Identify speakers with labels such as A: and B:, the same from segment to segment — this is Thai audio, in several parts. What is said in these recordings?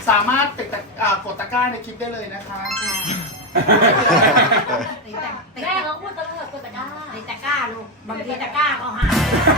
A: สามารถติดกดตะกร้าในคลิปได้เลยนะคะ
B: แม่เขาพูดตลอดกดตะกร้า
C: ในตะกร้าลูกบางทีตะกร้าก็หาย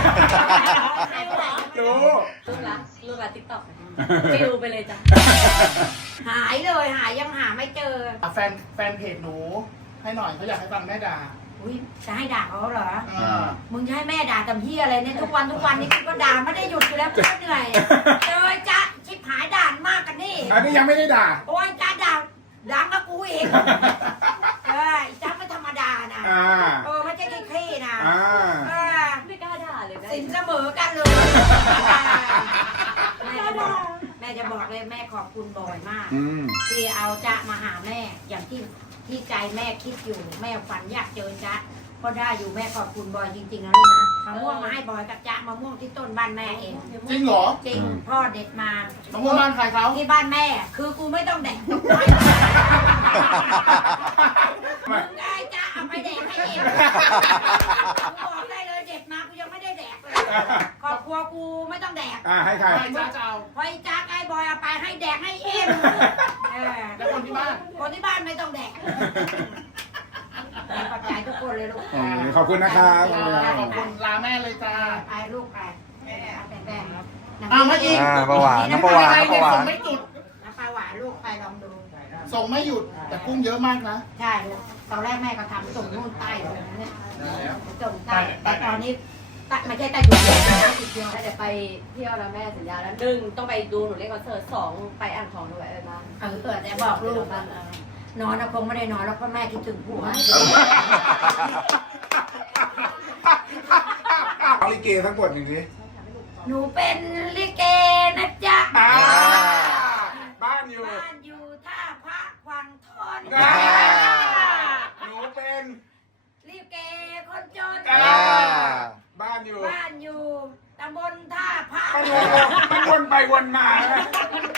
D: รู้
B: ลูกละติ๊กต็อกฟิวไปเลยจ้ะ
C: หายเลยหายยังหาไม่เจอ
A: แฟนเพจหนูให้หน่อยเขาอยากให้ฟังแม่ด่า
C: อุ้ยจะให้ด่าเขาเหรอ
A: มึ
C: มึงจะให้แม่ด่าทำเพี้ยอะไรเนี่ยทุกวันนี้กูก็ด่าไม่ได้หยุดอยู่แล้วกูก็เหนื่อยเจอจ๊ะชิบหายด่านมากกันนี่
D: อันนี้ยังไม่ได้ด่า
C: โอ้ยจ๊ะด่าดังกับกูอีกจ๊ะไม่ธรรมดานะไม่ใช่ขี้ๆนะ
B: ไม่กล้าด่าเลยนะ
C: สินเสมอกันเลยแม่จะบอกเลยแม่ขอบคุณบ่อยมากที่เอาจ๊ะมาหาแม่อย่างที่ใจแม่คิดอยู่แม่ฝันอยากเจอจ๊ะก็ได้อยู่แม่ขอบคุณบอยจริงๆนะลูกนะมะม่วงมาให้บอยกับจ๊ะมะม่วงที่ต้นบ้านแม่เอง
A: จริงเหรอ
C: จริงพ่อเด็ดมาม
A: ะม่วงบ้านใครเขา
C: ที่บ้านแม่คือกูไม่ต้องแดกมึงได้จ๊ะเอาไปแดกให้เองกูบอกได้เลยเด็ดมากูยังไม่ได้แดกเลยครอบครัวกูไม่ต้องแดก
D: ให้ใคร
A: ใครจ้าจะเอา
C: พอไอ้จ๊ะไอ้บอยเอาไปให้แดกให้เอง
A: แล้วคนที่บ้าน
C: คนที่บ้านไม่ต้องแดกขอบใจทุกคนเลยลูก
D: ขอบคุณนะครับ
A: ขอบคุณลาแม่เลยจ้า
C: ไปลูกไปแบ่ง
A: เอามาอีก
E: ประหวานน้ำประหวาน
A: ใคร
E: น้ำประหวา
A: เนี่ยส่
E: น
A: งไม่จุด
C: น้ำปลาหวานลูกไปลองดู
A: ส่งไม่หยุดแต่กุ้งเยอะมากนะ
C: ใช่ลูกตอนแรกแม่ก็ทำส่งนู่นใต้เลยนะเนี่ยส่งใต้แต่ตอนนี้ไม่ใช่ใต้ถุนเดียวติดเดียว
B: แต่ไปเที่ยวแล้วแม่สัญญาแล้วหนึ่งต้องไปดูหนูเล่นคอนเสิร์ตสองไปอ่างทองด้วยนะ
C: แต่บอกลูกนอนคงไม่ได้นอนแล้วเพราะแม่คิดถึงผัว
D: เอาลิเกทั้งหมดอย่างนี้
C: หนูเป็นลิเกนะจ๊ะ
D: บ้านอยู่
C: บ้านอยู่ท่าพระควังทอน
D: หนูเป็น
C: ลิเกคนจน
D: บ้านอยู่
C: บ้านอยู่ตำบลท่าพระ
D: มันวนไปวนมา